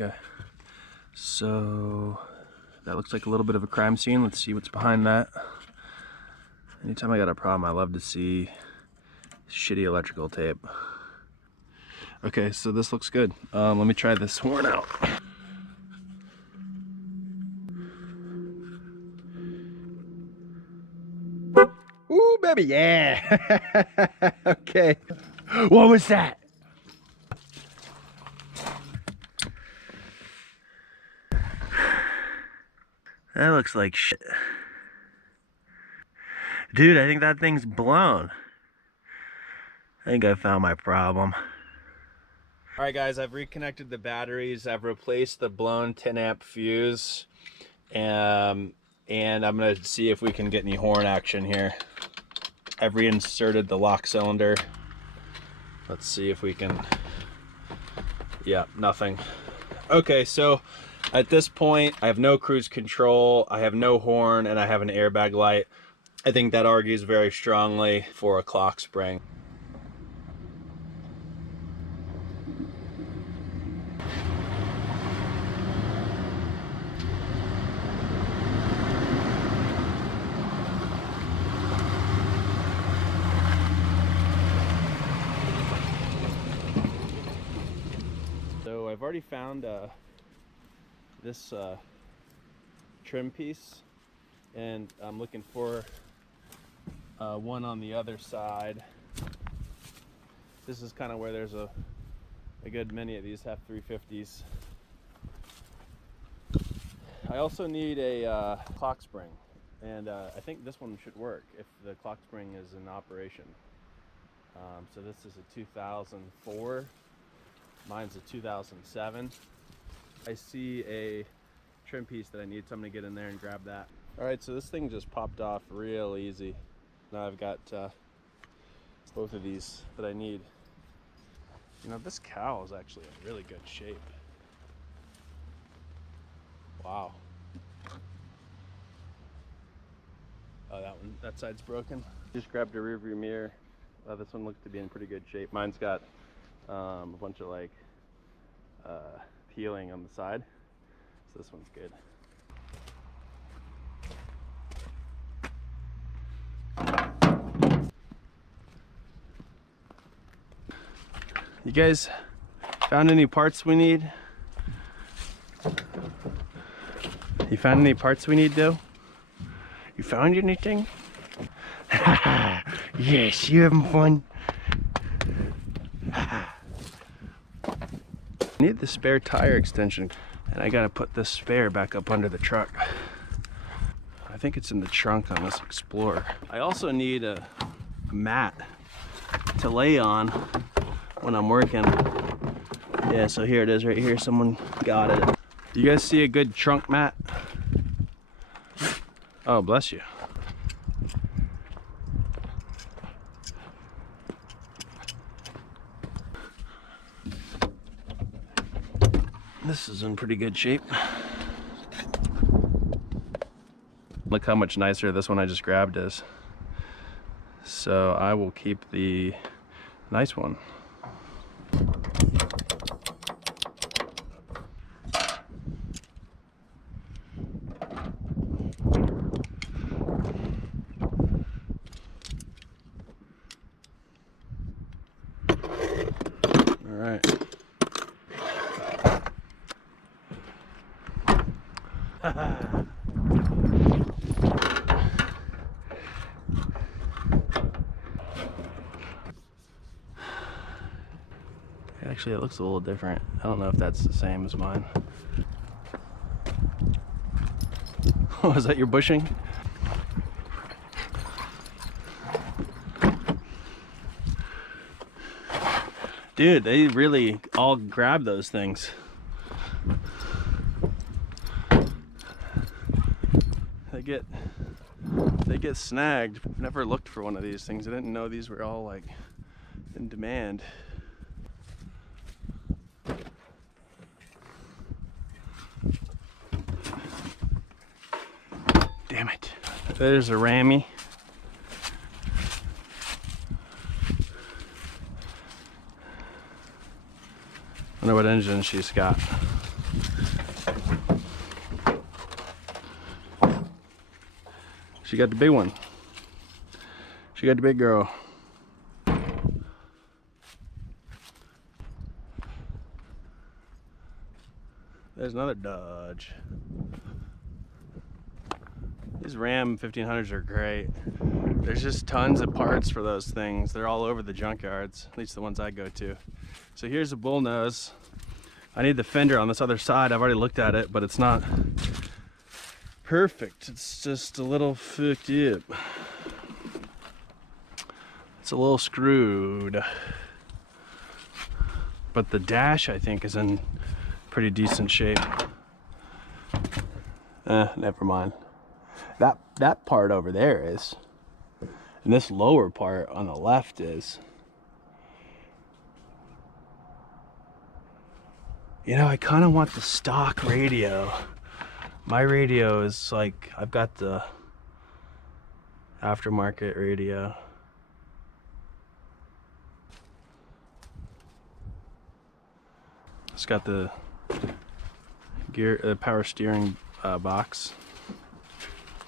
Okay, so that looks like a little bit of a crime scene. Let's see what's behind that. Anytime I got a problem, I love to see shitty electrical tape. Okay, so this looks good. Let me try this horn out. Ooh, baby, yeah. Okay. What was that? That looks like shit. Dude, I think that thing's blown. I think I found my problem. All right, guys, I've reconnected the batteries. I've replaced the blown 10 amp fuse. And I'm gonna see if we can get any horn action here. I've reinserted the lock cylinder. Let's see if we can, yeah, nothing. Okay, so at this point, I have no cruise control, I have no horn, and I have an airbag light. I think that argues very strongly for a clock spring. So I've already found this trim piece, and I'm looking for one on the other side. This is kind of where there's a good many of these F350s. I also need a clock spring, and I think this one should work if the clock spring is in operation. So this is a 2004. Mine's a 2007. I see a trim piece that I need, so I'm gonna get in there and grab that. All right, so this thing just popped off real easy. Now I've got both of these that I need. You know, this cow is actually in really good shape. Wow. Oh, that side's broken. Just grabbed a rear view mirror. This one looks to be in pretty good shape. Mine's got a bunch of like peeling on the side, so this one's good. You guys found any parts we need? You found any parts we need, though? You found anything? Yes, you having fun? I need the spare tire extension, and I gotta put this spare back up under the truck. I think it's in the trunk on this Explorer. I also need a mat to lay on when I'm working. Yeah, so here it is right here. Someone got it. You guys see a good trunk mat? Oh, bless you. This is in pretty good shape. Look how much nicer this one I just grabbed is. So I will keep the nice one. All right. Actually, it looks a little different. I don't know if that's the same as mine. Oh, is that your bushing? Dude, they really all grab those things. They get snagged. I've never looked for one of these things. I didn't know these were all like in demand. Damn it. There's a Rammy. I wonder what engine she's got. She got the big one. She got the big girl. There's another Dodge. These Ram 1500s are great. There's just tons of parts for those things. They're all over the junkyards, at least the ones I go to. So here's a bull nose. I need the fender on this other side. I've already looked at it, but it's not perfect. It's just a little fucked up. It's a little screwed. But the dash, I think, is in pretty decent shape. Never mind. That part over there is. And this lower part on the left is. You know, I kind of want the stock radio. My radio is like, I've got the aftermarket radio. It's got the gear, power steering box.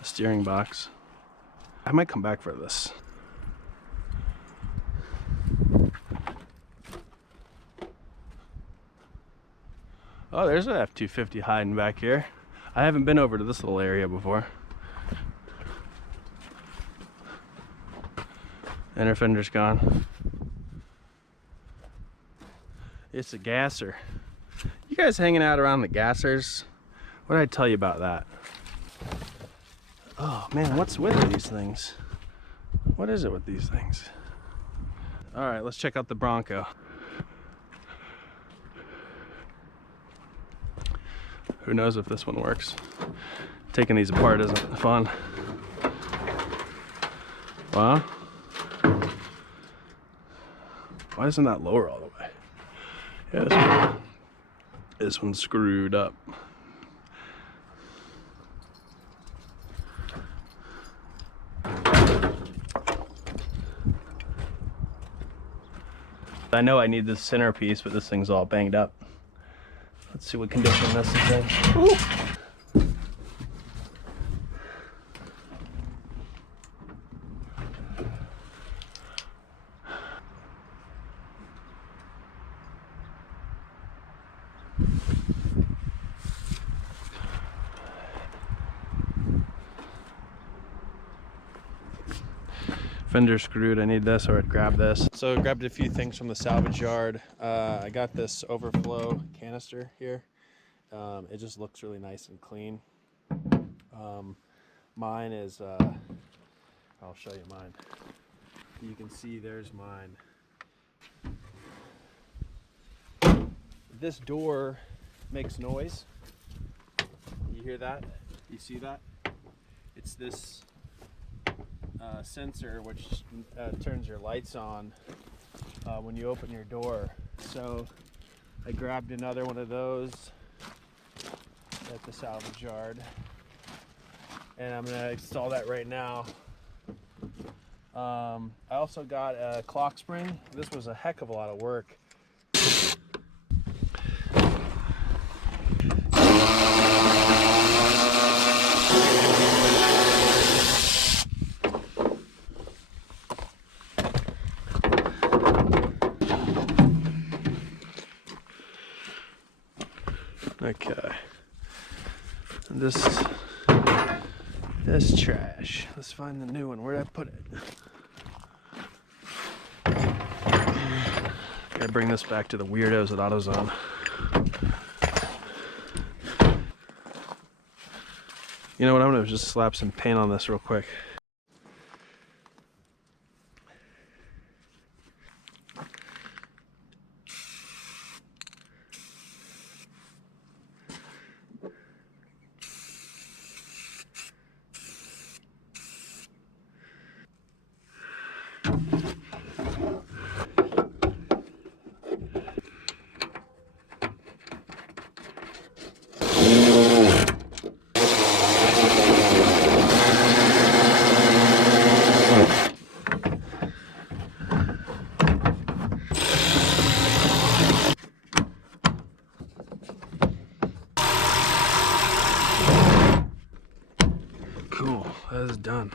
A steering box. I might come back for this. Oh, there's an F350 hiding back here. I haven't been over to this little area before. Inner fender's gone. It's a gasser. You guys hanging out around the gassers? What did I tell you about that? Oh man, what's with these things? What is it with these things? All right, let's check out the Bronco. Who knows if this one works? Taking these apart isn't fun. Wow. Why isn't that lower all the way? Yeah, this one's screwed up. I know I need this centerpiece, but this thing's all banged up. Let's see what condition this is in. Ooh. Fender screwed. I need this, or I'd grab this. So I grabbed a few things from the salvage yard. I got this overflow canister here. It just looks really nice and clean. Mine is, I'll show you mine. You can see there's mine. This door makes noise. You hear that? You see that? It's this sensor which turns your lights on when you open your door. So I grabbed another one of those at the salvage yard, and I'm gonna install that right now. I also got a clock spring. This was a heck of a lot of work. Okay, and this trash. Let's find the new one. Where'd I put it? Gotta bring this back to the weirdos at AutoZone. You know what? I'm gonna just slap some paint on this real quick. is done.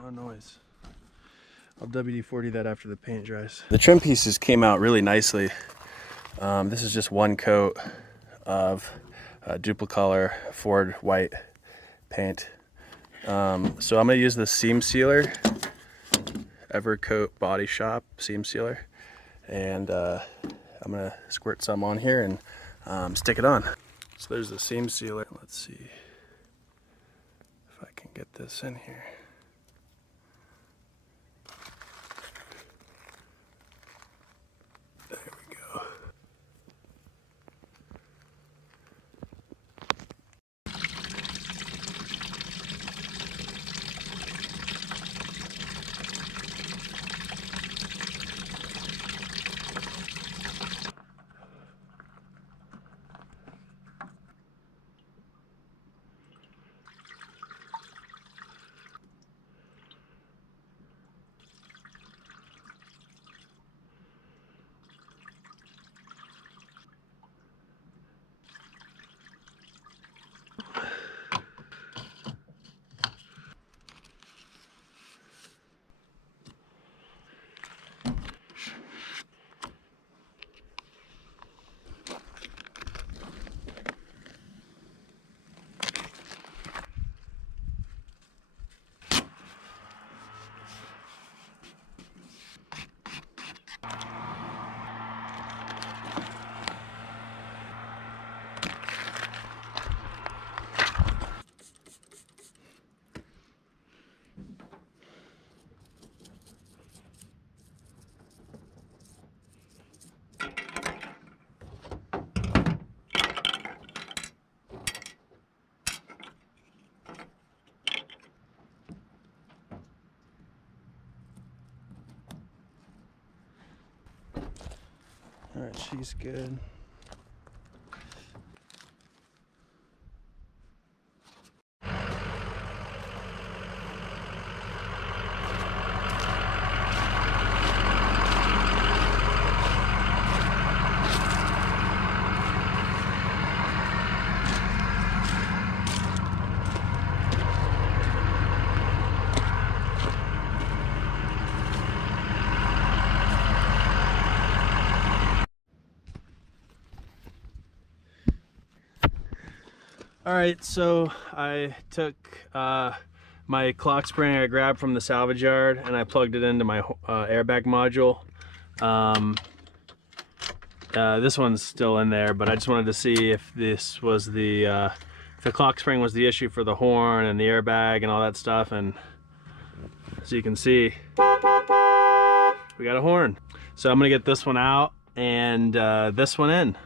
No noise. I'll WD-40 that after the paint dries. The trim pieces came out really nicely. This is just one coat of duplicolor Ford white paint. So I'm gonna use the seam sealer, Evercoat Body Shop seam sealer, and I'm gonna squirt some on here and stick it on. So there's the seam sealer. Let's see if I can get this in here. There we go. All right, she's good. All right, so I took my clock spring I grabbed from the salvage yard and I plugged it into my airbag module. This one's still in there, but I just wanted to see if this was if the clock spring was the issue for the horn and the airbag and all that stuff. And as you can see, we got a horn. So I'm gonna get this one out and this one in.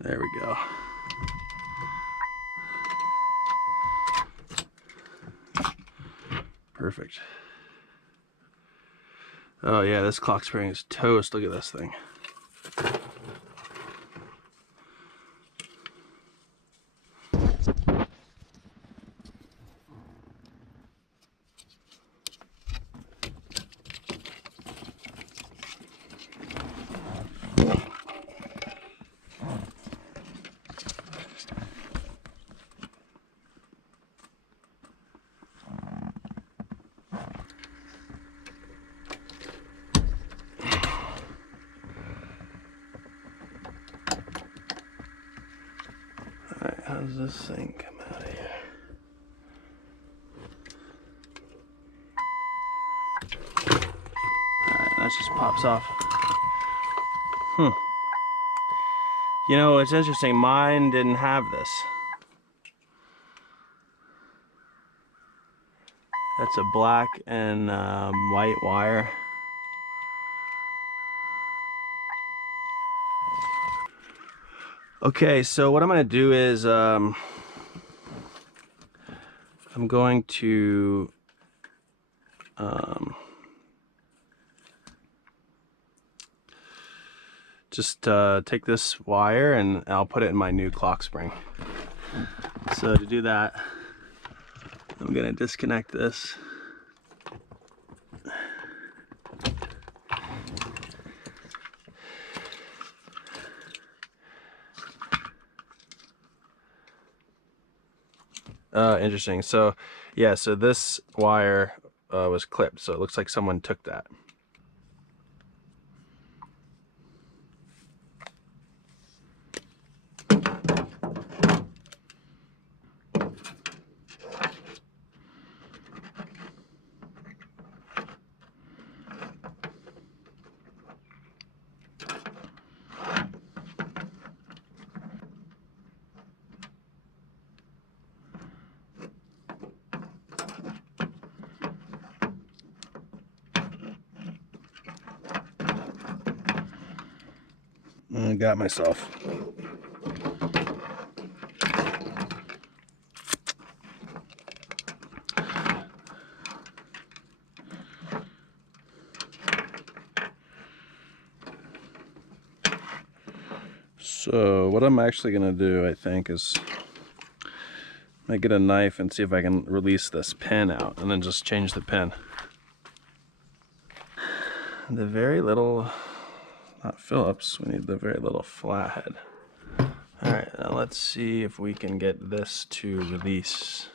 There we go. Perfect. Oh yeah, this clock spring is toast. Look at this thing. Alright, how does this thing come out of here? Alright, that just pops off. You know, it's interesting, mine didn't have this. That's a black and white wire. Okay, so what I'm gonna do is I'm going to just take this wire and I'll put it in my new clock spring. So to do that, I'm gonna disconnect this. Interesting. So yeah, so this wire was clipped, so it looks like someone took that. I got myself. So what I'm actually gonna do, I think, is I get a knife and see if I can release this pin out and then just change the pin. The very little, not Phillips, we need the very little flathead. All right, now let's see if we can get this to release.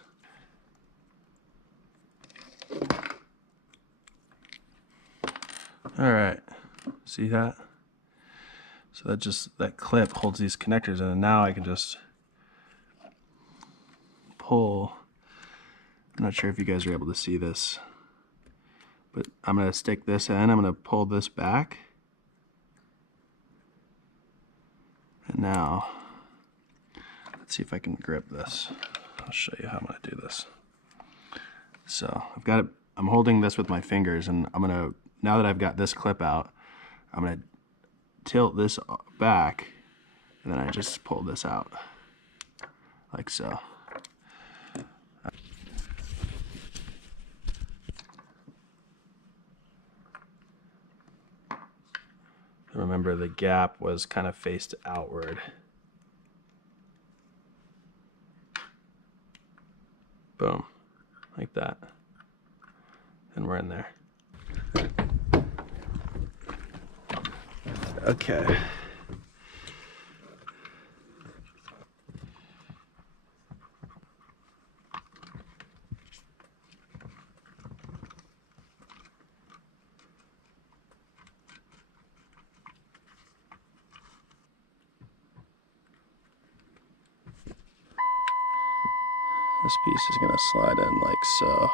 All right, see that? So that clip holds these connectors in, and now I can just pull. I'm not sure if you guys are able to see this, but I'm gonna stick this in, I'm gonna pull this back. And now, let's see if I can grip this. I'll show you how I'm gonna do this. So I've got it, I'm holding this with my fingers, and I'm gonna, now that I've got this clip out, I'm gonna tilt this back, and then I just pull this out, like so. Remember, the gap was kind of faced outward. Boom, like that. And we're in there. Okay. This piece is gonna slide in like so.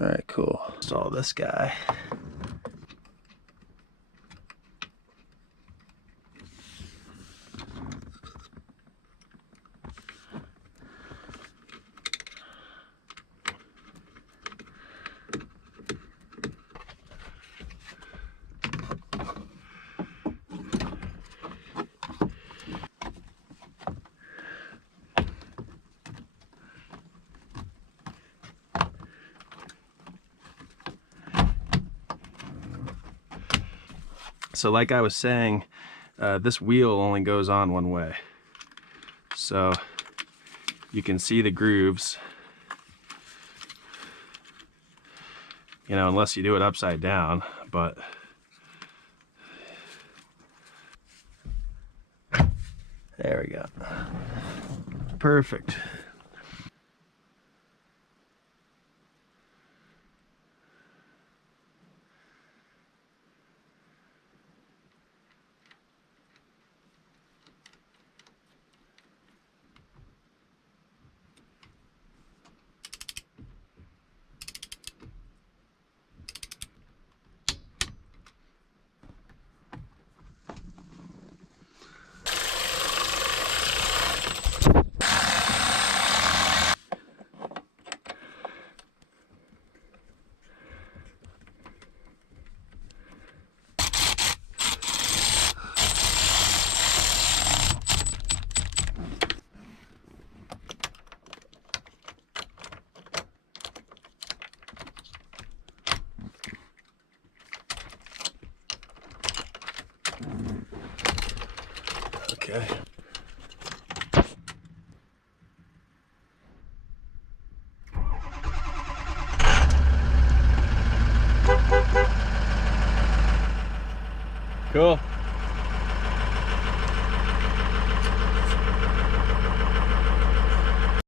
All right, cool. Install this guy. So like I was saying, this wheel only goes on one way. So you can see the grooves, you know, unless you do it upside down, but there we go. Perfect. Okay. Cool.